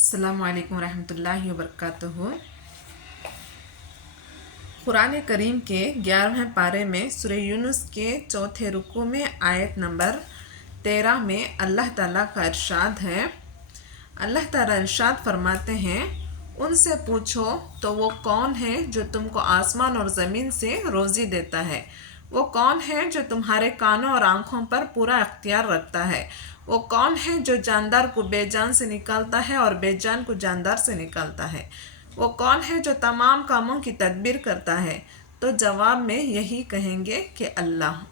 अस्सलामु अलैकुम रहमतुल्लाहि वबरकातुहू। कुरान करीम के 11वें पारे में सूरह यूनुस के चौथे रुकू में आयत नंबर 13 में अल्लाह ताला का इरशाद है। अल्लाह ताला इरशाद फरमाते हैं, उनसे पूछो तो वो कौन है जो तुमको आसमान और ज़मीन से रोज़ी देता है। वो कौन है जो तुम्हारे कानों और आँखों पर पूरा अख्तियार रखता है। वो कौन है जो जानदार को बेजान से निकालता है और बेजान को जानदार से निकालता है। वो कौन है जो तमाम कामों की तदबीर करता है। तो जवाब में यही कहेंगे कि अल्लाह।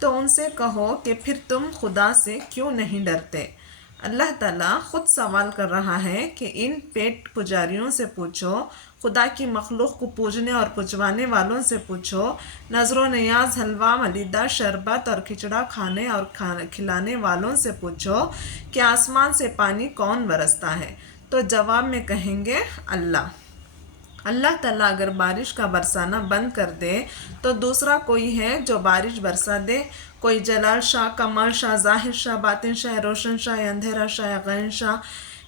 तो उनसे कहो कि फिर तुम खुदा से क्यों नहीं डरते। अल्लाह ताला ख़ुद सवाल कर रहा है कि इन पेट पुजारियों से पूछो, खुदा की मखलूक को पूजने और पुजवाने वालों से पूछो, नज़रो नियाज हलवा मलिदा शरबत और खिचड़ा खाने और खिलाने वालों से पूछो कि आसमान से पानी कौन बरसता है। तो जवाब में कहेंगे अल्लाह। अल्लाह ताला अगर बारिश का बरसाना बंद कर दे तो दूसरा कोई है जो बारिश बरसा दे। कोई जलाल शाह, कमाल शाह, ज़ाहिर शाह, बातिन शाह, रोशन शाह, या अंधेरा शाह, या गैन शाह,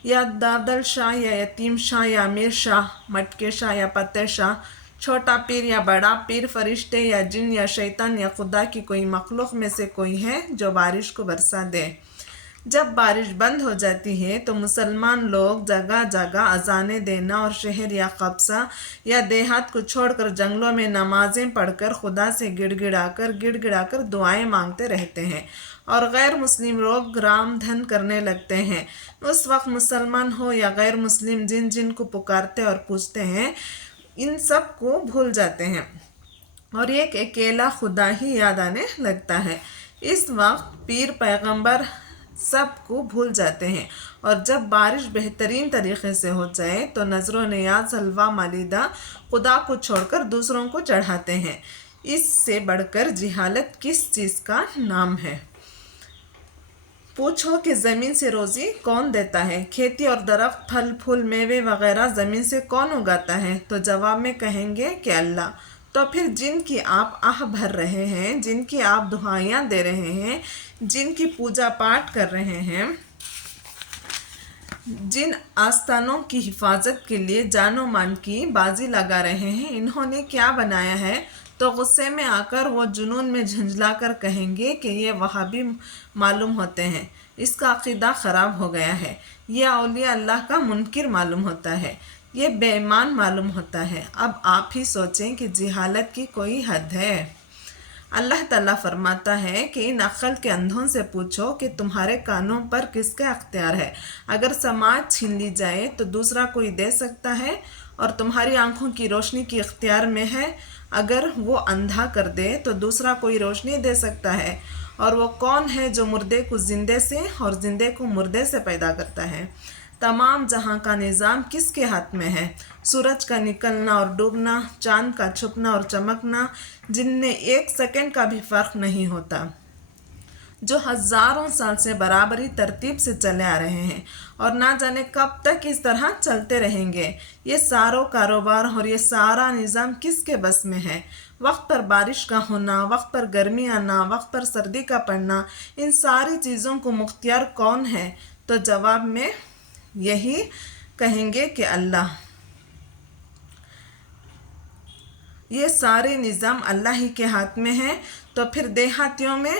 या दादल शाह, या यतीम शाह, या अमीर शाह, मटके शाह या पत्ते शाह, छोटा पीर या बड़ा पीर, फरिश्ते या जिन या शैतान या खुदा की कोई मखलूक में से कोई है जो बारिश को बरसा दे। जब बारिश बंद हो जाती है तो मुसलमान लोग जगह जगह अजानें देना और शहर या कब्सा या देहात को छोड़कर जंगलों में नमाजें पढ़कर खुदा से गिड़गिड़ाकर दुआएं मांगते रहते हैं और गैर मुस्लिम लोग राम धन करने लगते हैं। उस वक्त मुसलमान हो या गैर मुस्लिम जिन जिन को पुकारते और पूछते हैं, इन सब को भूल जाते हैं और एक अकेला खुदा ही याद आने लगता है। इस वक्त पीर पैगंबर सब को भूल जाते हैं और जब बारिश बेहतरीन तरीक़े से हो जाए तो नज़रो नियाज हलवा मालिदा खुदा को छोड़कर दूसरों को चढ़ाते हैं। इससे बढ़कर जिहालत किस चीज़ का नाम है। पूछो कि ज़मीन से रोज़ी कौन देता है। खेती और दरख्त, फल फूल, मेवे वगैरह ज़मीन से कौन उगाता है। तो जवाब में कहेंगे कि अल्लाह। तो फिर जिनकी आप आह भर रहे हैं, जिनकी आप दुआएं दे रहे हैं, जिनकी पूजा पाठ कर रहे हैं, जिन आस्थानों की हिफाजत के लिए जानो मान की बाजी लगा रहे हैं, इन्होंने क्या बनाया है। तो गुस्से में आकर वो जुनून में झंझला कर कहेंगे कि ये वहाबी मालूम होते हैं, इसका अक़ीदा ख़राब हो गया है, ये औलिया अल्लाह का मुनकिर मालूम होता है, ये बेईमान मालूम होता है। अब आप ही सोचें कि जिहालत की कोई हद है। अल्लाह ताला फरमाता है कि इन अक्ल के अंधों से पूछो कि तुम्हारे कानों पर किसका अख्तियार है। अगर समाज छीन ली जाए तो दूसरा कोई दे सकता है और तुम्हारी आंखों की रोशनी की इख्तियार में है। अगर वो अंधा कर दे तो दूसरा कोई रोशनी दे सकता है। और वो कौन है जो मुर्दे को ज़िंदे से और ज़िंदे को मुर्दे से पैदा करता है। तमाम जहां का निज़ाम किसके हाथ में है। सूरज का निकलना और डूबना, चांद का छुपना और चमकना, जिनमें एक सेकंड का भी फ़र्क नहीं होता, जो हज़ारों साल से बराबरी तरतीब से चले आ रहे हैं और ना जाने कब तक इस तरह चलते रहेंगे। ये सारों कारोबार और ये सारा निज़ाम किसके बस में है। वक्त पर बारिश का होना, वक्त पर गर्मी आना, वक्त पर सर्दी का पड़ना, इन सारी चीज़ों को मुख्तियार कौन है। तो जवाब में यही कहेंगे कि अल्लाह। ये सारे निज़ाम अल्लाह ही के हाथ में है। तो फिर देहातियों में,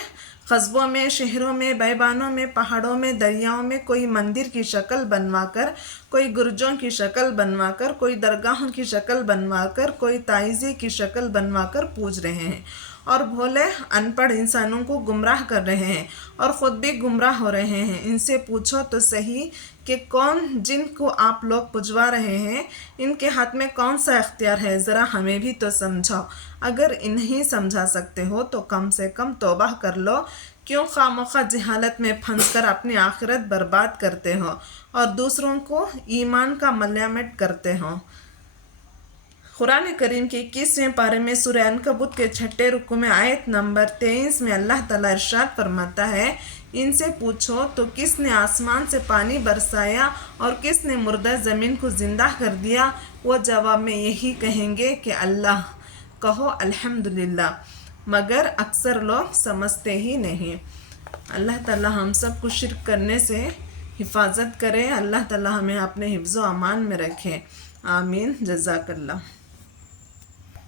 कस्बों में, शहरों में, बैबानों में, पहाड़ों में, दरियाओं में कोई मंदिर की शक्ल बनवाकर, कोई गुर्जों की शक्ल बनवाकर, कोई दरगाहों की शक्ल बनवाकर, कोई ताइज़े की शक्ल बनवाकर पूज रहे हैं और भोले अनपढ़ इंसानों को गुमराह कर रहे हैं और ख़ुद भी गुमराह हो रहे हैं। इनसे पूछो तो सही कि कौन जिनको आप लोग पुजवा रहे हैं, इनके हाथ में कौन सा इख्तियार है। ज़रा हमें भी तो समझाओ। अगर इन्हीं समझा सकते हो तो कम से कम तौबा कर लो। क्यों खामोखा जहालत में फंस कर अपनी आखिरत बर्बाद करते हो और दूसरों को ईमान का मल्यामट करते हो। कुरान करीम के 21वें पारे में सूरह अनकबूत के 6ठे रुकू में आयत नंबर 23 में अल्लाह ताला इरशाद फरमाता है, इनसे पूछो तो किसने आसमान से पानी बरसाया और किसने मुर्दा ज़मीन को ज़िंदा कर दिया। वो जवाब में यही कहेंगे कि अल्लाह। कहो अल्हम्दुलिल्लाह। मगर अक्सर लोग समझते ही नहीं। अल्लाह ताला हम सब को शिर्क करने से حفاظت کرے، اللہ تعالی ہمیں اپنے حفظ و امان میں رکھے، آمین، جزاک اللہ۔